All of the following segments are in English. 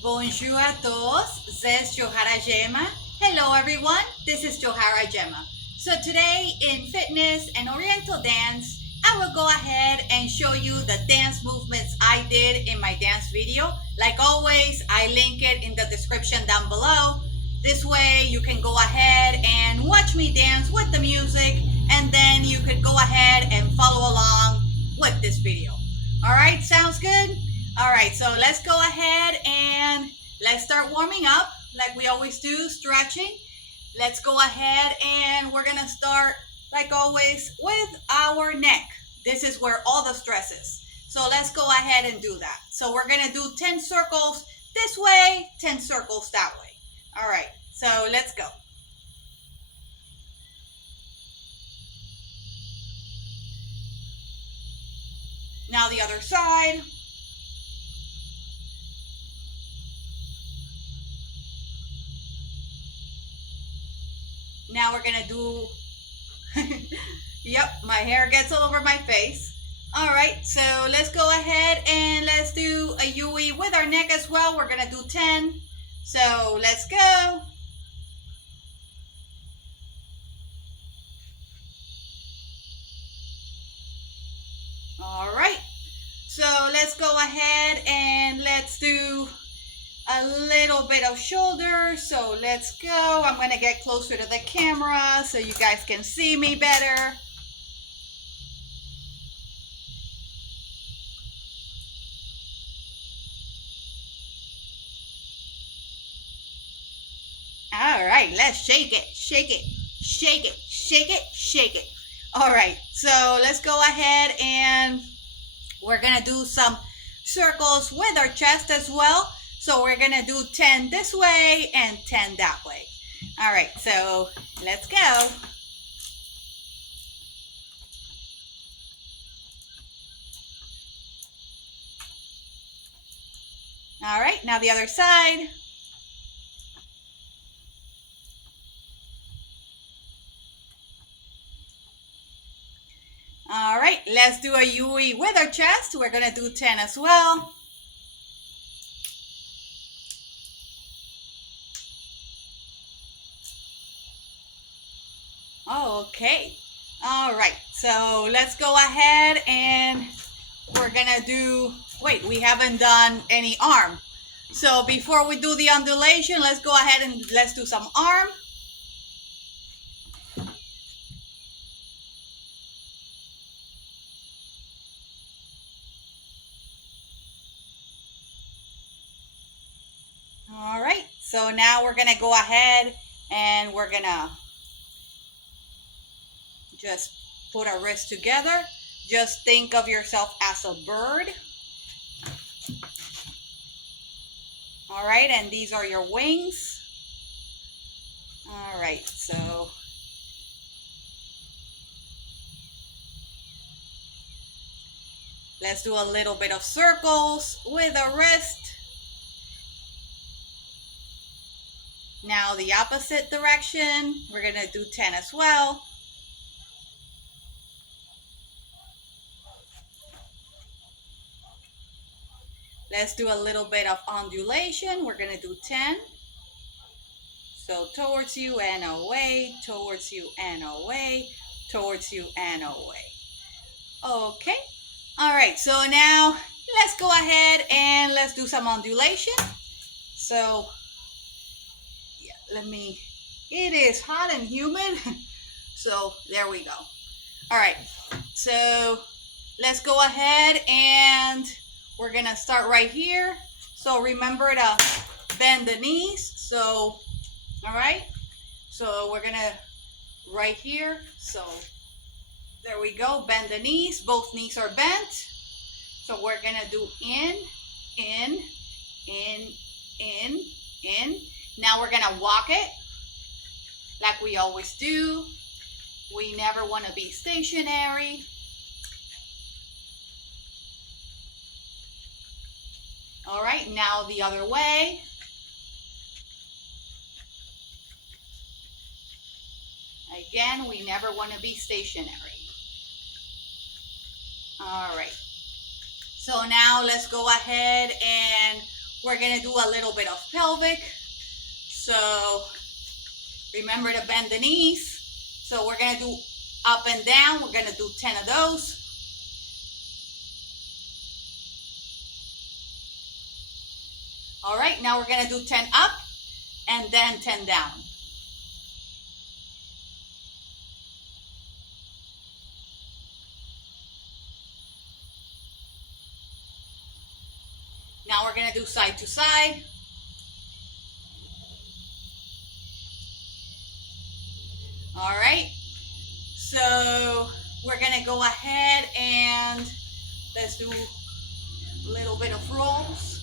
Bonjour a todos, this is Johara Gemma. Hello everyone, this is Johara Gemma. So today in fitness and Oriental dance, I will go ahead and show you the dance movements I did in my dance video. Like always, I link it in the description down below. This way you can go ahead and watch me dance with the music, and then you could go ahead and follow along with this video. All right, sounds good? All right, so let's go ahead and let's start warming up like we always do, stretching. Let's go ahead and we're gonna start, like always, with our neck. This is where all the stress is. So let's go ahead and do that. So we're gonna do 10 circles this way, 10 circles that way. All right, so let's go. Now the other side. Now we're gonna do, yep, my hair gets all over my face. All right, so let's go ahead and let's do a Yui with our neck as well. We're gonna do 10. So let's go. All right, so let's go ahead and let's do a little bit of shoulder. So let's go. I'm gonna get closer to the camera so you guys can see me better. All right, let's shake it, shake it, shake it, shake it, shake it. All right, so let's go ahead and we're gonna do some circles with our chest as well. So we're gonna do 10 this way and 10 that way. All right, so let's go. All right, now the other side. All right, let's do a Yui with our chest. We're gonna do 10 as well. Okay, all right, so let's go ahead and we're gonna do, wait, we haven't done any arm. So before we do the undulation, let's go ahead and let's do some arm. All right, so now we're gonna go ahead and we're gonna just put our wrists together. Just think of yourself as a bird. All right, and these are your wings. All right, so let's do a little bit of circles with a wrist. Now the opposite direction, we're gonna do 10 as well. Let's do a little bit of undulation. We're gonna do 10. So towards you and away, towards you and away, towards you and away. Okay. All right, so now let's go ahead and let's do some undulation. So yeah, it is hot and humid. So there we go. All right, so let's go ahead and we're gonna start right here. So remember to bend the knees. So, all right, so we're gonna right here. So there we go, bend the knees, both knees are bent. So we're gonna do in, in, in, in, in. Now we're gonna walk it like we always do. We never wanna be stationary. All right, now the other way. Again, we never want to be stationary. All right. So now let's go ahead and we're gonna do a little bit of pelvic. So remember to bend the knees. So we're gonna do up and down. We're gonna do 10 of those. All right, now we're gonna do 10 up and then 10 down. Now we're gonna do side to side. All right, so we're gonna go ahead and let's do a little bit of rolls.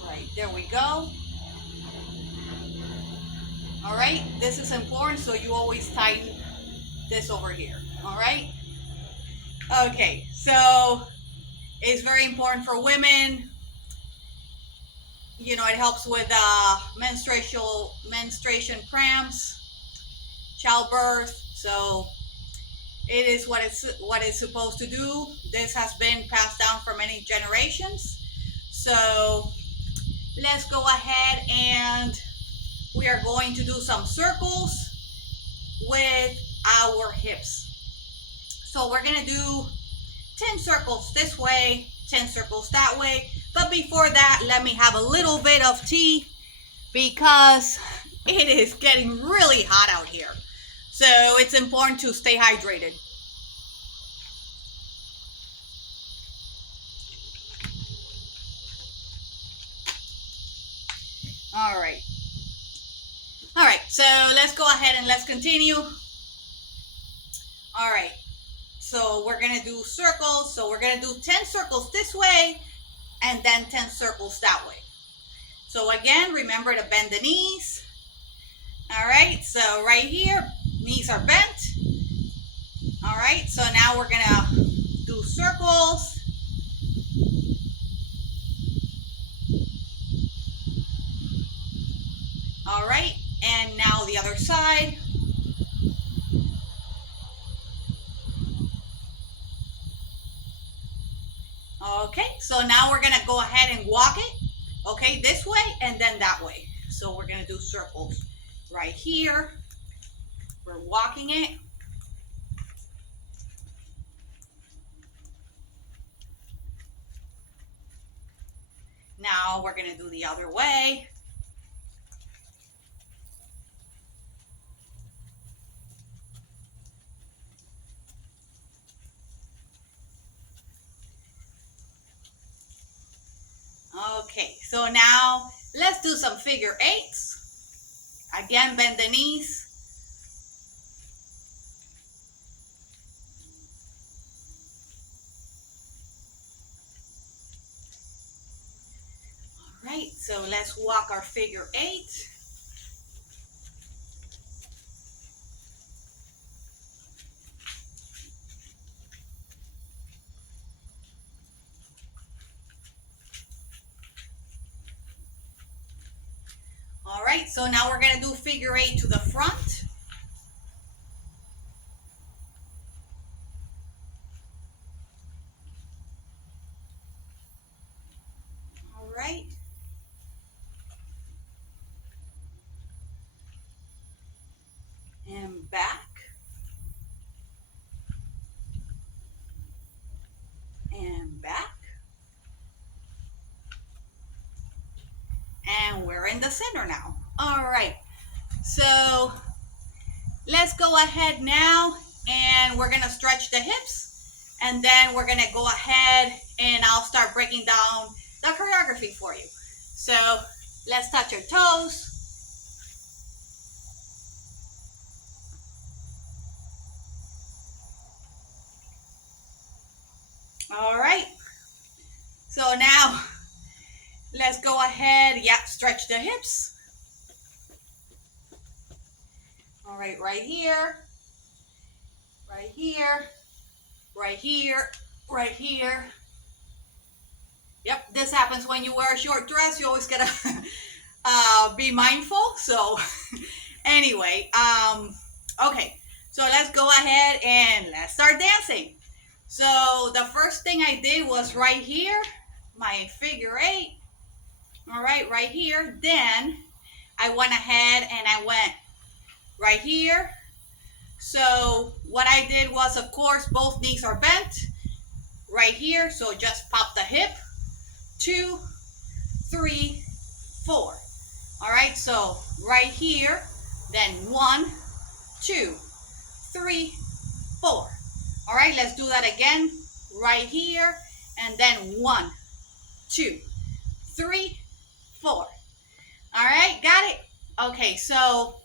All right, there we go. All right, this is important, so you always tighten this over here. All right. Okay, so it's very important for women. You know, it helps with menstruation cramps, childbirth. So it is what it's supposed to do. This has been passed down for many generations. So let's go ahead and we are going to do some circles with our hips. So we're gonna do 10 circles this way, 10 circles that way. But before that, let me have a little bit of tea because it is getting really hot out here. So it's important to stay hydrated. All right. All right, so let's go ahead and let's continue. All right, so we're gonna do circles. So we're gonna do 10 circles this way and then 10 circles that way. So again, remember to bend the knees. All right, so right here, knees are bent. All right, so now we're gonna do circles. All right, and now the other side. Okay, so now we're gonna go ahead and walk it, okay, this way and then that way. So we're gonna do circles right here. We're walking it. Now we're gonna do the other way. Okay, so now let's do some figure eights. Again, bend the knees. All right, so let's walk our figure eight. All right, so now we're gonna do figure eight to the front. All right. And back. And back. And we're in the center now. All right, so let's go ahead now and we're gonna stretch the hips and then we're gonna go ahead and I'll start breaking down the choreography for you. So let's touch our toes. All right, so now let's go ahead, stretch the hips. All right, right here, right here, right here, right here. Yep, this happens when you wear a short dress. You always gotta be mindful. So anyway, okay, so let's go ahead and let's start dancing. So the first thing I did was right here, my figure 8. All right here. Then I went ahead and I went right here. So what I did was, of course, both knees are bent right here. So just pop the hip, 2, 3, 4. All right, so right here, then 1, 2, 3, 4. All right, let's do that again. Right here, and then 1, 2, 3, 4. All right, got it? Okay, so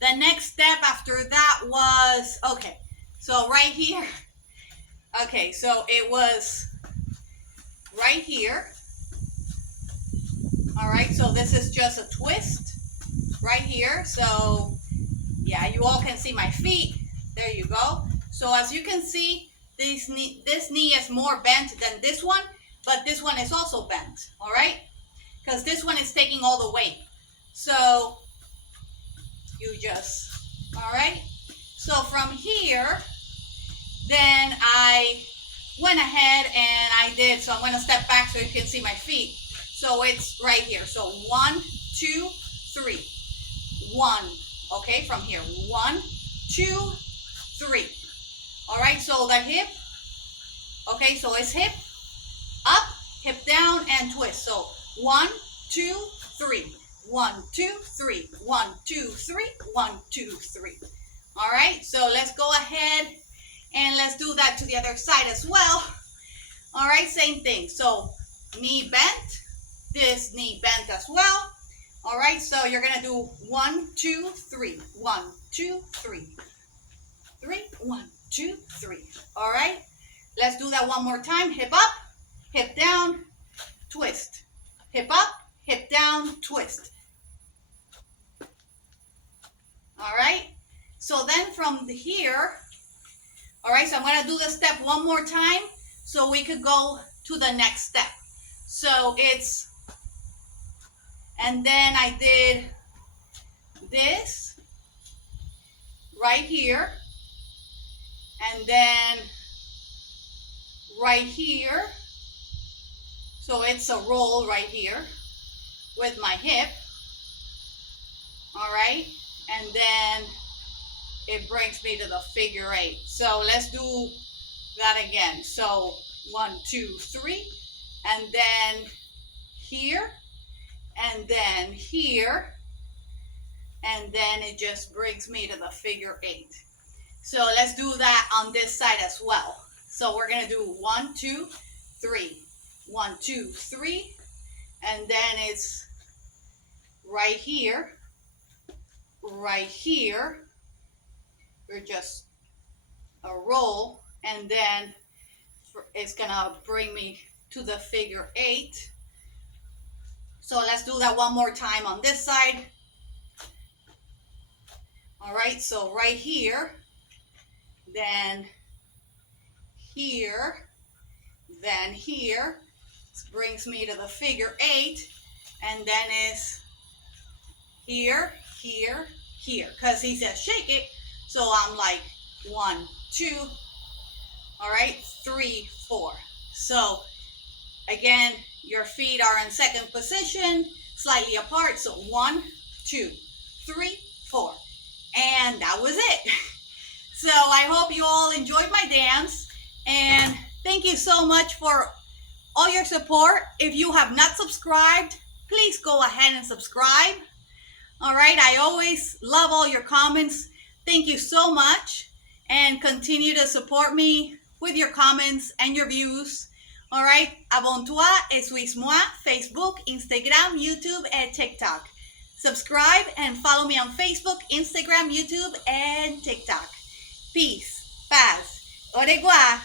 the next step after that was, okay, so right here, okay, so it was right here. All right, so this is just a twist right here. So yeah, you all can see my feet. There you go. So as you can see, this knee is more bent than this one, but this one is also bent, all right? Because this one is taking all the weight. So you just, all right? So from here, then I went ahead and I did, so I'm going to step back so you can see my feet. So it's right here. So 1, 2, 3. 1. Okay, from here. 1, 2, 3. All right, so the hip. Okay, so it's hip up, hip down, and twist. So 1, 2, 3. 1, 2, 3. 1, 2, 3. 1, 2, 3. All right, so let's go ahead and let's do that to the other side as well. All right, same thing. So knee bent, this knee bent as well. All right, so you're gonna do 1, 2, 3. 1, 2, 3. 3, 1, 2, 3. All right, let's do that one more time. Hip up, hip down, twist. Hip up, hip down, twist. All right, so then from here, all right, so I'm gonna do the step one more time so we could go to the next step. So it's, and then I did this right here, and then right here. So it's a roll right here with my hip. All right, and then it brings me to the figure 8. So let's do that again. So 1, 2, 3, and then here, and then here, and then it just brings me to the figure 8. So let's do that on this side as well. So we're gonna do 1, 2, 3. 1, 2, 3, and then it's right here, right here. We're just a roll, and then it's gonna bring me to the figure 8. So let's do that one more time on this side. All right, so right here, then here, then here. This brings me to the figure 8, and then it's here, here, here. Because he says shake it, so I'm like 1, 2, all right, 3, 4. So again, your feet are in second position, slightly apart. So 1, 2, 3, 4. And that was it. So I hope you all enjoyed my dance, and thank you so much for all your support. If you have not subscribed, please go ahead and subscribe. All right, I always love all your comments. Thank you so much, and continue to support me with your comments and your views. All right, abonne-toi et suis-moi, Facebook, Instagram, YouTube, and TikTok. Subscribe and follow me on Facebook, Instagram, YouTube, and TikTok. Peace, paz, au revoir.